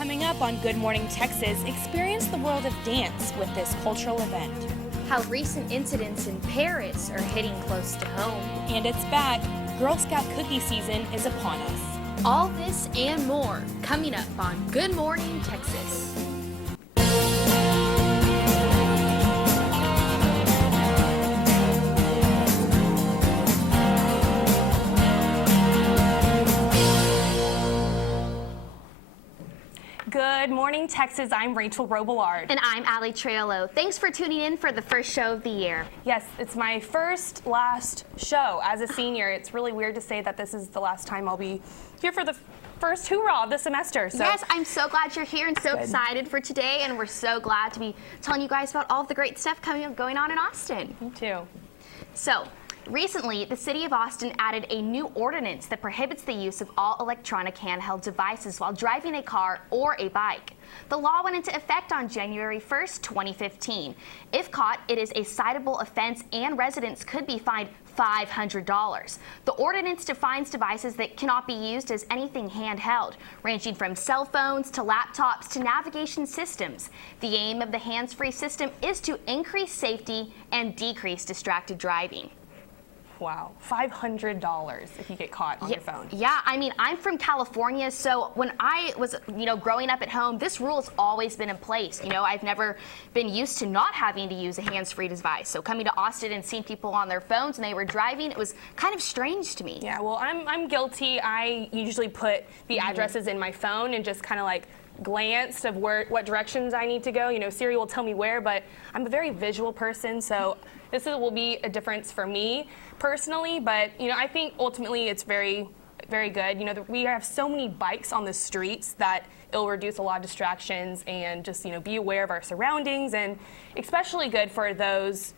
Coming up on Good Morning Texas, experience the world of dance with this cultural event. How recent incidents in Paris are hitting close to home. And it's back. Girl Scout cookie season is upon us. All this and more coming up on Good Morning Texas. Good morning, Texas. I'm Rachael Robillard. And I'm Triolo. Thanks for tuning in for the first show of the year. Yes, it's my last show as a senior. It's really weird to say that this is the last time I'll be here for the first hoorah of the semester. So. Yes, I'm so glad you're here and so excited for today, and we're so glad to be telling you guys about all of the great stuff going on in Austin. Me too. So, recently, the City of Austin added a new ordinance that prohibits the use of all electronic handheld devices while driving a car or a bike. The law went into effect on January 1st, 2015. If caught, it is a citable offense and residents could be fined $500. The ordinance defines devices that cannot be used as anything handheld, ranging from cell phones to laptops to navigation systems. The aim of the hands-free system is to increase safety and decrease distracted driving. Wow, $500 if you get caught on your phone. Yeah, I mean, I'm from California, so when I was, growing up at home, this rule has always been in place. I've never been used to not having to use a hands-free device. So coming to Austin and seeing people on their phones and they were driving, it was kind of strange to me. Yeah, well, I'm guilty. I usually put the addresses in my phone and just kind of like glance of what directions I need to go. Siri will tell me where, but I'm a very visual person, so this will be a difference for me personally, but I think ultimately it's very, very good. We have so many bikes on the streets that it'll reduce a lot of distractions and just be aware of our surroundings, and especially good for those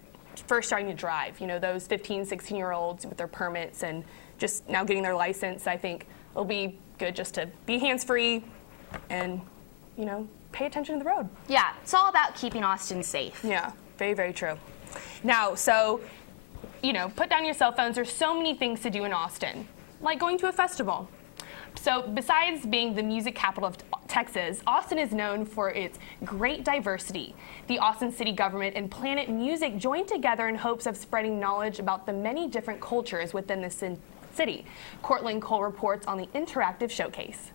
first starting to drive. Those 15, 16-year-olds with their permits and just now getting their license. I think it'll be good just to be hands-free and pay attention to the road. Yeah, it's all about keeping Austin safe. Yeah, very, very true. Now, so put down your cell phones. There's so many things to do in Austin, like going to a festival. So besides being the music capital of Texas, Austin is known for its great diversity. The Austin city government and Planet Music joined together in hopes of spreading knowledge about the many different cultures within the city. Cortland Cole reports on the interactive showcase.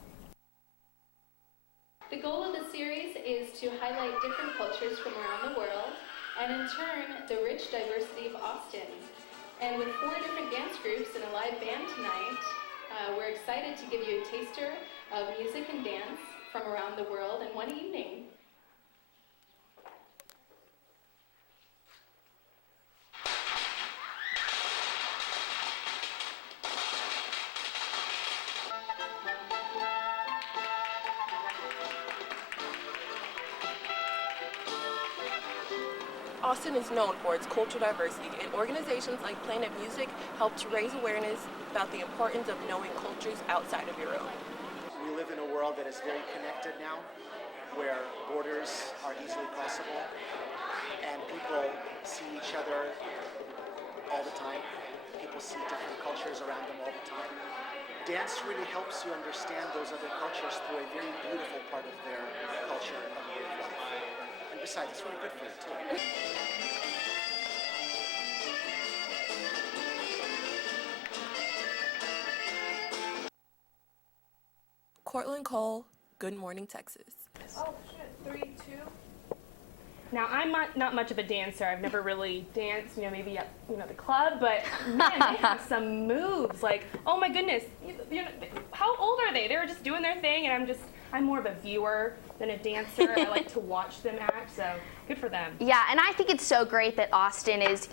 The goal of the series is to highlight different cultures from around the world and in turn the rich diversity of Austin. And with 4 different dance groups and a live band tonight, we're excited to give you a taster of music and dance from around the world in one evening. Austin is known for its cultural diversity, and organizations like Planet Music help to raise awareness about the importance of knowing cultures outside of your own. We live in a world that is very connected now, where borders are easily crossable, and people see each other all the time. People see different cultures around them all the time. Dance really helps you understand those other cultures through a very beautiful part of their culture and way of life. And besides, it's really good for you too. Cortland Cole, Good Morning Texas. Oh shit, 3, 2. Now I'm not much of a dancer. I've never really danced, maybe at the club, but man, they have some moves. Like, oh my goodness, how old are they? They were just doing their thing, and I'm more of a viewer than a dancer. I like to watch them act, so good for them. Yeah, and I think it's so great that Austin is,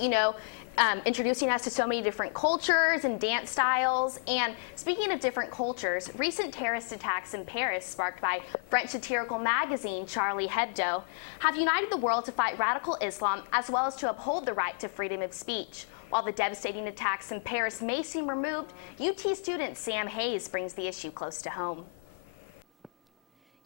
introducing us to so many different cultures and dance styles. And speaking of different cultures, recent terrorist attacks in Paris, sparked by French satirical magazine Charlie Hebdo, have united the world to fight radical Islam as well as to uphold the right to freedom of speech. While the devastating attacks in Paris may seem removed, UT student Sam Hayes brings the issue close to home.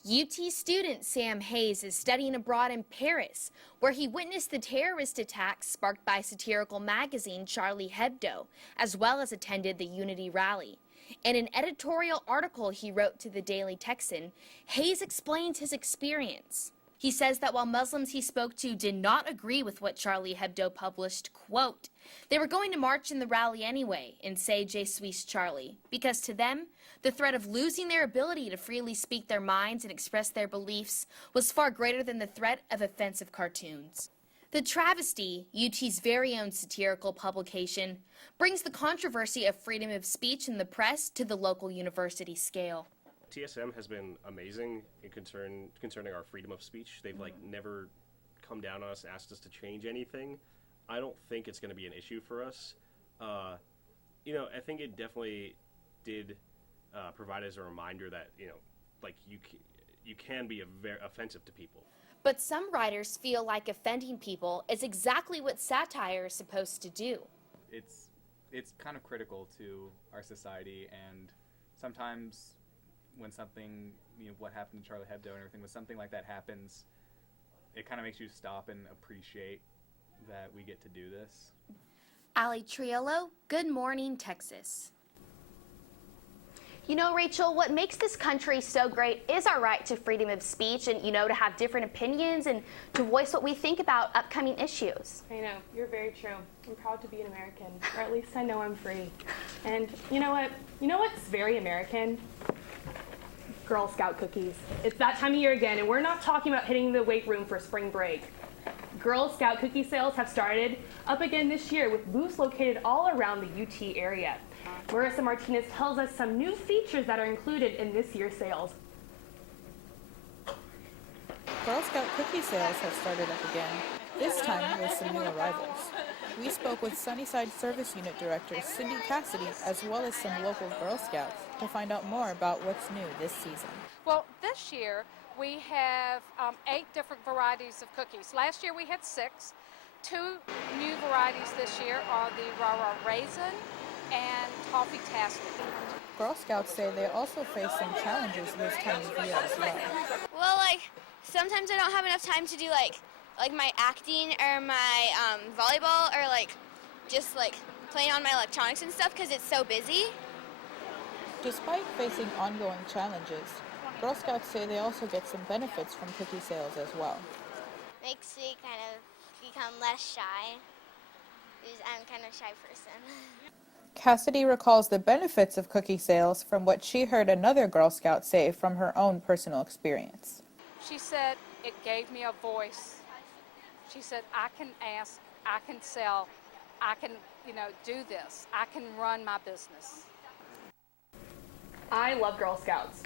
UT student Sam Hayes is studying abroad in Paris, where he witnessed the terrorist attacks sparked by satirical magazine Charlie Hebdo, as well as attended the Unity rally. In an editorial article he wrote to the Daily Texan, Hayes explains his experience. He says that while Muslims he spoke to did not agree with what Charlie Hebdo published, quote, they were going to march in the rally anyway and say Je suis Charlie, because to them, the threat of losing their ability to freely speak their minds and express their beliefs was far greater than the threat of offensive cartoons. The Travesty, UT's very own satirical publication, brings the controversy of freedom of speech in the press to the local university scale. TSM has been amazing in concerning our freedom of speech. They've never come down on us, asked us to change anything. I don't think it's going to be an issue for us. I think it definitely did provide as a reminder that you can be very offensive to people. But some writers feel like offending people is exactly what satire is supposed to do. It's kind of critical to our society, and sometimes when something, what happened to Charlie Hebdo and everything, when something like that happens, it kind of makes you stop and appreciate that we get to do this. Triolo, Good Morning, Texas. You know, Rachel, what makes this country so great is our right to freedom of speech and, to have different opinions and to voice what we think about upcoming issues. I know, you're very true. I'm proud to be an American, or at least I know I'm free. And you know what? You know what's very American? Girl Scout cookies. It's that time of year again, and we're not talking about hitting the weight room for spring break. Girl Scout cookie sales have started up again this year with booths located all around the UT area. Marissa Martinez tells us some new features that are included in this year's sales. Girl Scout cookie sales have started up again, this time with some new arrivals. We spoke with Sunnyside Service Unit Director Cindy Cassidy as well as some local Girl Scouts to find out more about what's new this season. Well, this year we have 8 different varieties of cookies. Last year we had 6. 2 new varieties this year are the Rara Raisin and Toffee Tasty. Girl Scouts say they also face some challenges this time of year as well. Well, sometimes I don't have enough time to do like my acting or my volleyball or just playing on my electronics and stuff because it's so busy. Despite facing ongoing challenges, Girl Scouts say they also get some benefits from cookie sales as well. Makes me kind of become less shy because I'm kind of a shy person. Cassidy recalls the benefits of cookie sales from what she heard another Girl Scout say from her own personal experience. She said it gave me a voice. She said I can ask, I can sell, I can, do this. I can run my business. I love Girl Scouts.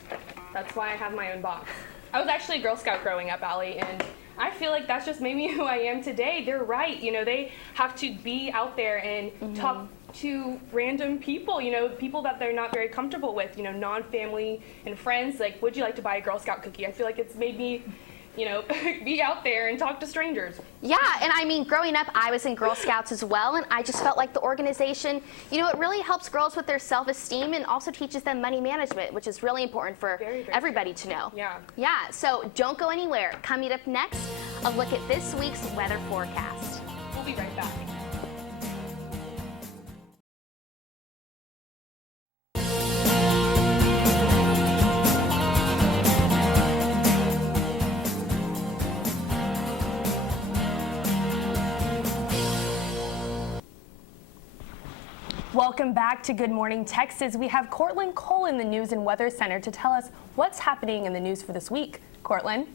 That's why I have my own box. I was actually a Girl Scout growing up, Allie, and I feel like that's just made me who I am today. They're right. They have to be out there and talk to random people, people that they're not very comfortable with, non-family and friends. Like, would you like to buy a Girl Scout cookie? I feel like it's made me, be out there and talk to strangers. Yeah, and growing up, I was in Girl Scouts as well, and I just felt like the organization, it really helps girls with their self-esteem and also teaches them money management, which is really important for everybody to know. Yeah. Yeah, so don't go anywhere. Coming up next, a look at this week's weather forecast. We'll be right back. Welcome back to Good Morning Texas. We have Cortland Cole in the News and Weather Center to tell us what's happening in the news for this week. Cortland?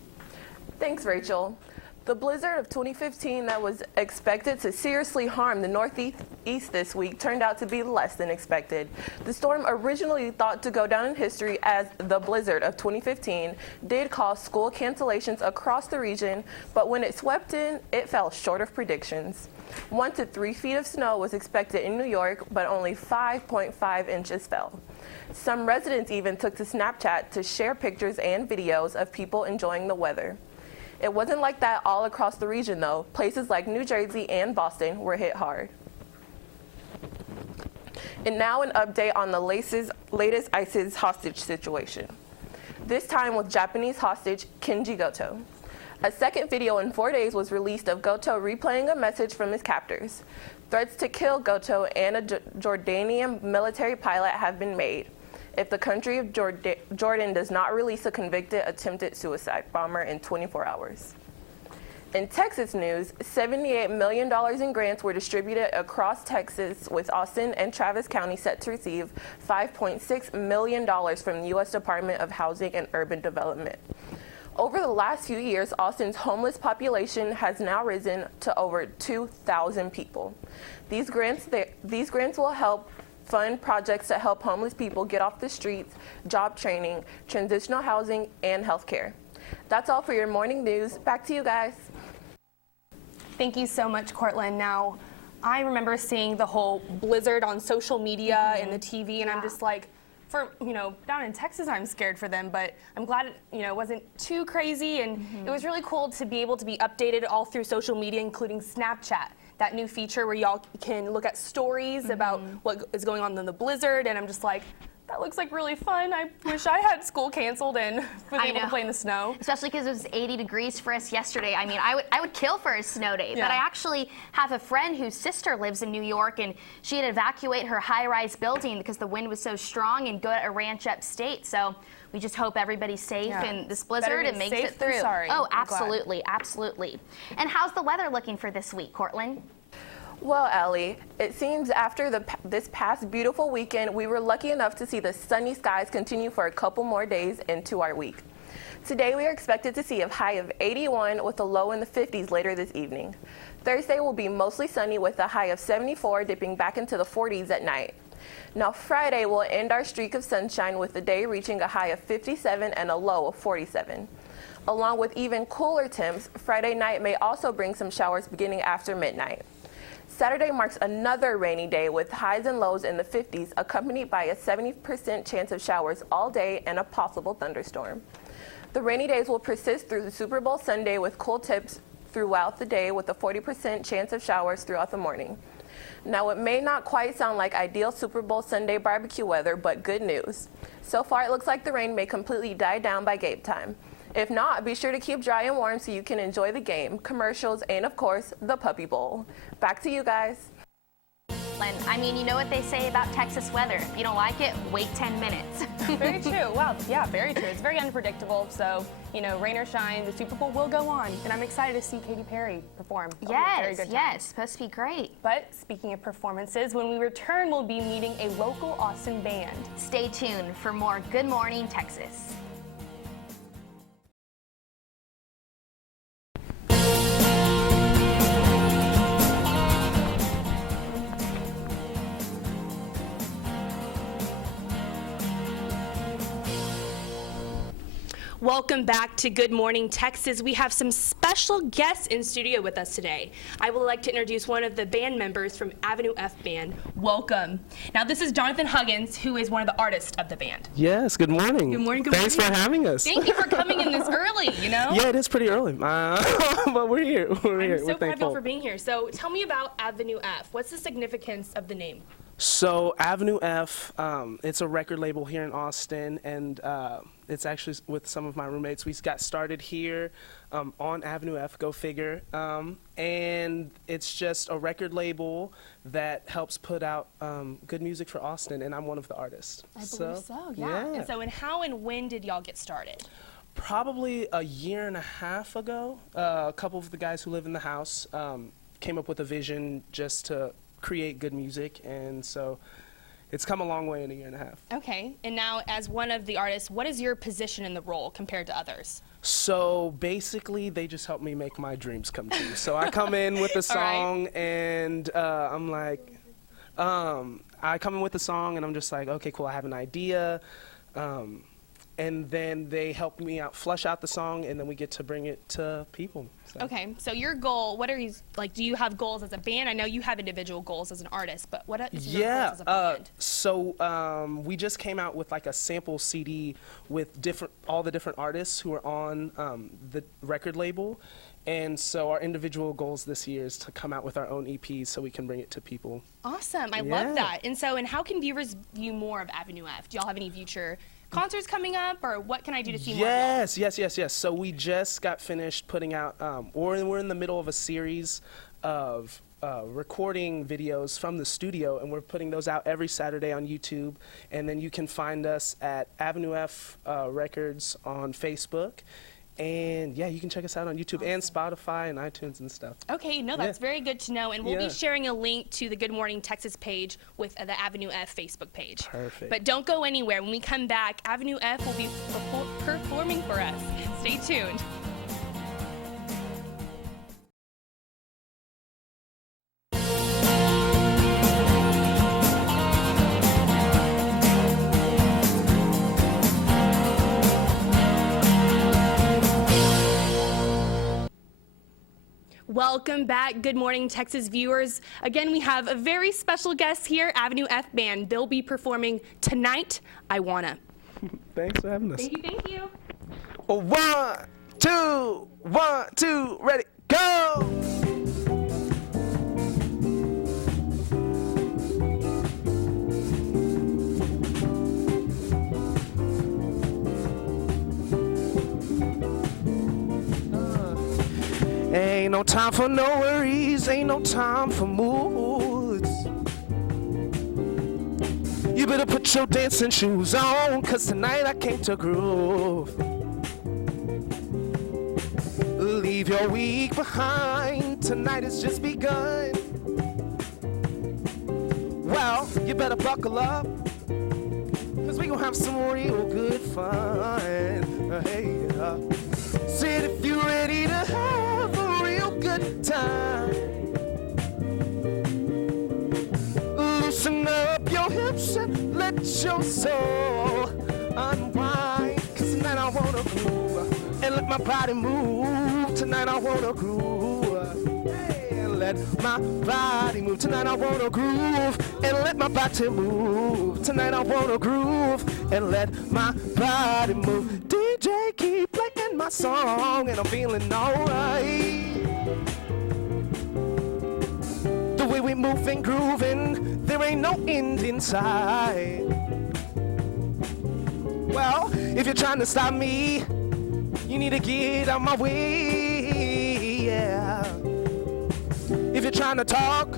Thanks, Rachel. The blizzard of 2015 that was expected to seriously harm the Northeast this week turned out to be less than expected. The storm, originally thought to go down in history as the blizzard of 2015, did cause school cancellations across the region, but when it swept in, it fell short of predictions. 1 to 3 feet of snow was expected in New York, but only 5.5 inches fell. Some residents even took to Snapchat to share pictures and videos of people enjoying the weather. It wasn't like that all across the region, though. Places like New Jersey and Boston were hit hard. And now an update on the latest ISIS hostage situation. This time with Japanese hostage Kenji Goto. A second video in 4 days was released of Goto replaying a message from his captors. Threats to kill Goto and a Jordanian military pilot have been made. if the country of Jordan does not release a convicted attempted suicide bomber in 24 hours. In Texas news, $78 million in grants were distributed across Texas, with Austin and Travis County set to receive $5.6 million from the U.S. Department of Housing and Urban Development. Over the last few years, Austin's homeless population has now risen to over 2,000 people. These grants will help fund projects to help homeless people get off the streets, job training, transitional housing, and healthcare. That's all for your morning news. Back to you guys. Thank you so much, Cortland. Now, I remember seeing the whole blizzard on social media and the TV, and I'm just like, down in Texas, I'm scared for them, but I'm glad it wasn't too crazy, and it was really cool to be able to be updated all through social media, including Snapchat, that new feature where y'all can look at stories about what is going on in the blizzard, and I'm just like, that looks like really fun. I wish I had school canceled and was able to play in the snow. Especially because it was 80 degrees for us yesterday. I mean, I would kill for a snow day. Yeah. But I actually have a friend whose sister lives in New York, and she had to evacuate her high-rise building because the wind was so strong and go to a ranch upstate. So we just hope everybody's safe in this blizzard and makes it through. Sorry. Oh, absolutely, absolutely. And how's the weather looking for this week, Cortland? Well, Allie, it seems after this past beautiful weekend, we were lucky enough to see the sunny skies continue for a couple more days into our week. Today, we are expected to see a high of 81 with a low in the 50s later this evening. Thursday will be mostly sunny with a high of 74, dipping back into the 40s at night. Now, Friday will end our streak of sunshine with the day reaching a high of 57 and a low of 47. Along with even cooler temps, Friday night may also bring some showers beginning after midnight. Saturday marks another rainy day with highs and lows in the 50s, accompanied by a 70% chance of showers all day and a possible thunderstorm. The rainy days will persist through the Super Bowl Sunday with cool temps throughout the day with a 40% chance of showers throughout the morning. Now, it may not quite sound like ideal Super Bowl Sunday barbecue weather, but good news. So far, it looks like the rain may completely die down by game time. If not, be sure to keep dry and warm so you can enjoy the game, commercials, and of course, the Puppy Bowl. Back to you guys. I mean, you know what they say about Texas weather. If you don't like it, wait 10 minutes. Very true. Wow, yeah, very true. It's very unpredictable. So, rain or shine, the Super Bowl will go on. And I'm excited to see Katy Perry perform. Yes, supposed to be great. But speaking of performances, when we return, we'll be meeting a local Austin band. Stay tuned for more Good Morning Texas. Welcome back to Good Morning Texas. We have some special guests in studio with us today. I would like to introduce one of the band members from Avenue F Band. Welcome. Now, this is Jonathan Huggins, who is one of the artists of the band. Yes, good morning. Good morning, good Thanks morning. for having us. Thank you for coming in this early, Yeah, it is pretty early, but we're here. I'm so grateful for being here. So tell me about Avenue F. What's the significance of the name? So Avenue F, it's a record label here in Austin, and it's actually with some of my roommates. We got started here on Avenue F, go figure, and it's just a record label that helps put out good music for Austin, and I'm one of the artists. I believe so, yeah. And so, how and when did y'all get started? Probably a year and a half ago. A couple of the guys who live in the house came up with a vision just to create good music, and so it's come a long way in a year and a half. Okay, and now as one of the artists, what is your position in the role compared to others? So basically, they just help me make my dreams come true. So I come in with a song, and I'm like, I come in with a song, and I'm just like, okay, cool, I have an idea. And then they help me out, flush out the song, and then we get to bring it to people. So. Okay, so your goal, what are you, like, do you have goals as a band? I know you have individual goals as an artist, but what is your goals as a band? So we just came out with like a sample CD with all the different artists who are on the record label. And so our individual goals this year is to come out with our own EPs so we can bring it to people. Awesome, I love that. And so, and how can viewers view more of Avenue F? Do y'all have any future concerts coming up, or what can I do to see more? Yes. So we just got finished putting out, we're in the middle of a series of recording videos from the studio, and we're putting those out every Saturday on YouTube. And then you can find us at Avenue F Records on Facebook. And yeah, you can check us out on YouTube and Spotify and iTunes and stuff. Okay, no, that's very good to know. And we'll be sharing a link to the Good Morning Texas page with the Avenue F Facebook page. Perfect. But don't go anywhere. When we come back, Avenue F will be performing for us. Stay tuned. Welcome back, Good Morning Texas viewers. Again, we have a very special guest here, Avenue F Band. They'll be performing Tonight, I Wanna. Thanks for having us. Thank you. 1, 2, 1, 2, ready, go! Ain't no time for no worries, ain't no time for moods. You better put your dancing shoes on, 'cause tonight I came to groove. Leave your week behind, tonight has just begun. Well, you better buckle up, 'cause we gon' have some real good fun. Hey, said if you're ready to have a real good time, loosen up your hips and let your soul unwind. 'Cause tonight I wanna groove and let my body move. Tonight I wanna groove, hey, and let my body move. Tonight I wanna groove and let my body move. Tonight I wanna groove and let my body move. DJ, keep playing my song and I'm feeling alright. The way we move and grooving, there ain't no end in sight. Well, if you're trying to stop me, you need to get out my way, yeah. If you're trying to talk,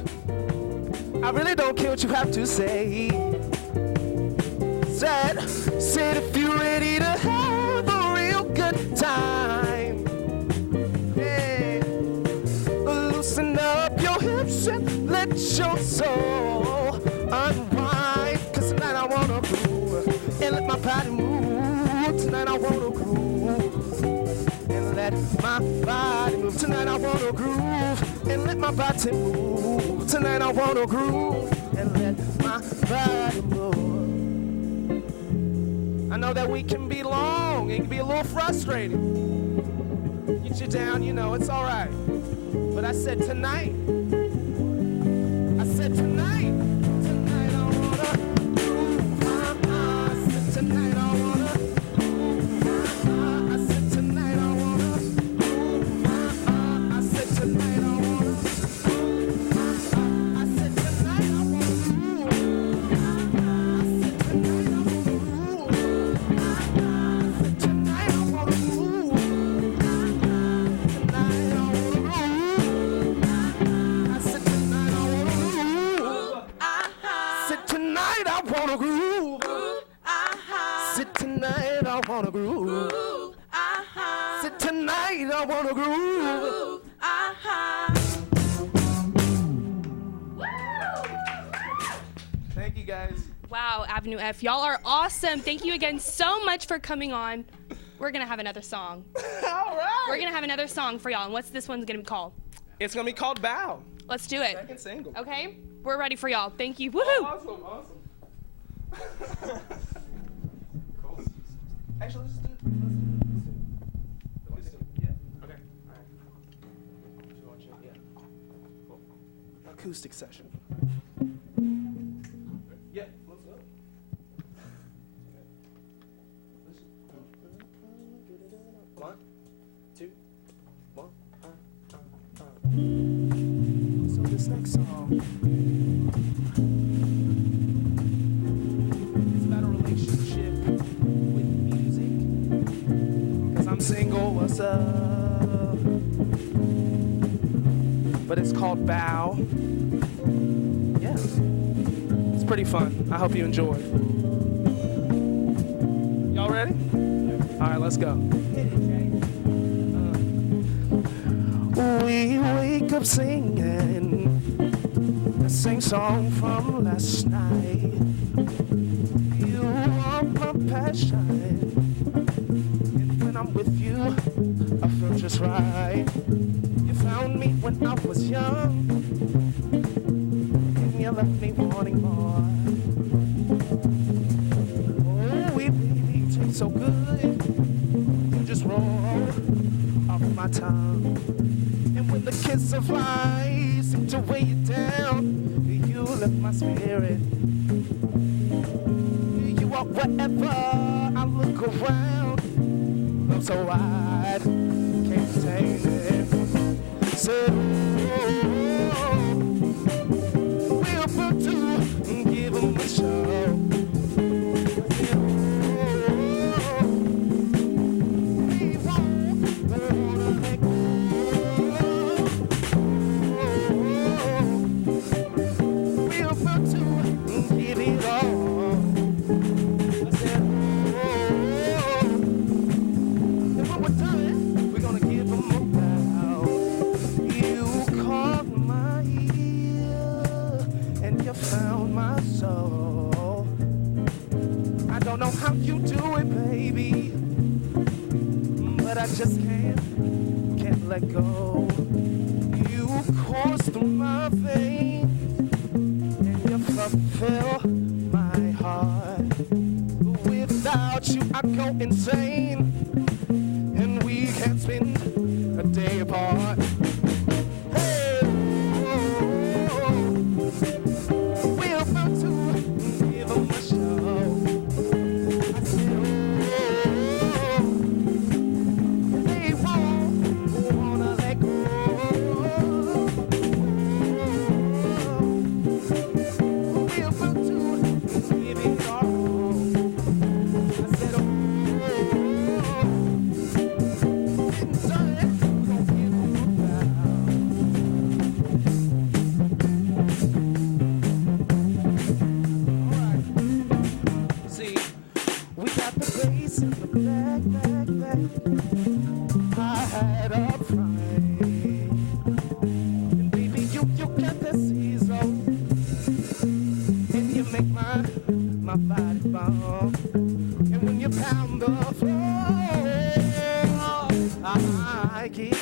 I really don't care what you have to say. Said if you're ready to have a real good time, yeah, loosen up your hips and let your soul unwind. 'Cause tonight I wanna groove and let my body move. Tonight I wanna groove and let my body move. Tonight I wanna groove and let my body move. Tonight I wanna groove and let my body move. I know that we can be long, it can be a little frustrating. Get you down, you know, it's all right. But I said tonight, tonight I wanna groove. I said tonight I wanna groove. I said tonight I wanna groove. I said tonight I wanna groove. I said tonight I wanna groove. Tonight I wanna groove. Said tonight I wanna groove. Said tonight I wanna groove. Thank you guys. Wow, Avenue F, y'all are awesome. Thank you again so much for coming on. We're gonna have another song. All right. We're gonna have another song for y'all, and what's this one's gonna be called? It's gonna be called Bow. Let's do it. Second single. Okay, we're ready for y'all. Thank you. Woohoo! Awesome. Cool. Actually, let's do it. Yeah. Okay. All right. Yeah. Cool. Acoustic session. Yeah. Let's go. One, two, one. So this next song is about a relationship with music. 'Cause I'm single, what's up? but it's called Bow. Yeah, it's pretty fun. I hope you enjoy. Y'all ready? All right, let's go. We wake up singing the same song from last night. You are my passion, and when I'm with you, I feel just right. You found me when I was young, and you left me wanting more. Oh, we baby taste so good, you just roll off my tongue. And when the kiss of life seemed to weigh you down, you lift my spirit. You are wherever I look around. I'm so wide, can't contain it. So we're about to give 'em a show. We won't wanna let go. We're about to give it all. I said, and when we're done, we're gonna give 'em a bow. You caught my ear, and you found my soul. I don't know how you do it, baby, but I just can't let go. You course through my veins, and you fulfill my heart. Without you, I go insane, and we can't spend a day apart. Hey, we're about to give 'em a show. I said, they won't wanna let go. We're about to give it all. I said, see, we got the bass in the back. I had up front. And baby, you got the season. And you make my body bump. And when you pound the floor, I keep